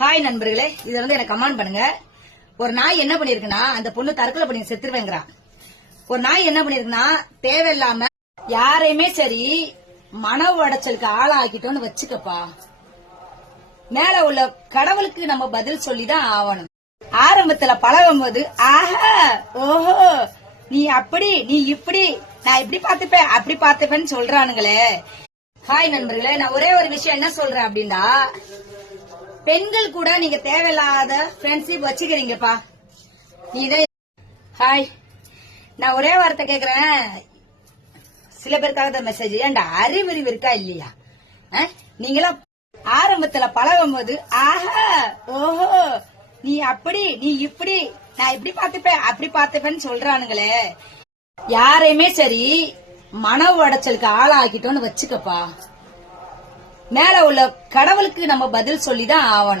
Hi நண்பர்களே, இதை எனக்கு கமெண்ட் பண்ணுங்க. ஒரு நாய் என்ன பண்ணிருக்குன்னா, அந்த பொண்ணு தற்கொலை பண்ணி செத்துருவேங்கிறா. ஒரு நாய் என்ன பண்ணிருக்குன்னா, தேவையில்லாம யாரையுமே சரி மன உடைச்சலுக்கு ஆளாக்கிட்டோன்னு வச்சுக்கப்பா, மேல உள்ள கடவுளுக்கு நம்ம பதில் சொல்லிதான் ஆகணும். ஆரம்பத்துல பழகும் போது ஆஹா ஓஹோ நீ அப்படி நீ இப்படி நான் இப்படி பாத்துப்பேன் அப்படி பாத்துப்பேன்னு சொல்றானுங்களே. ஹாய் நண்பர்களே, நான் ஒரே ஒரு விஷயம் என்ன சொல்றேன் அப்படின்னா, பெண்கள் கூட நீங்க தேவையில்லாத ஃப்ரெண்ட்ஷிப் வச்சுக்கிறீங்கப்பா. ஹாய், நான் ஒரே வார்த்தை கேக்குறேன். சில பேருக்காக மெசேஜ், ஏன்டா அறிவறிவு இருக்கா இல்லையா? நீங்களா ஆரம்பத்துல பழகும் போது ஆஹா ஓஹோ நீ அப்படி நீ இப்படி நான் இப்படி பாத்துப்பேன் அப்படி பாத்துப்பேன்னு சொல்றானுங்களே. யாரையுமே சரி மன உடைச்சலுக்கு ஆளாக்கிட்டோன்னு வச்சுக்கப்பா, மேல உள்ள கடவுளுக்கு நம்ம பதில் சொல்லிதான் ஆகணும்.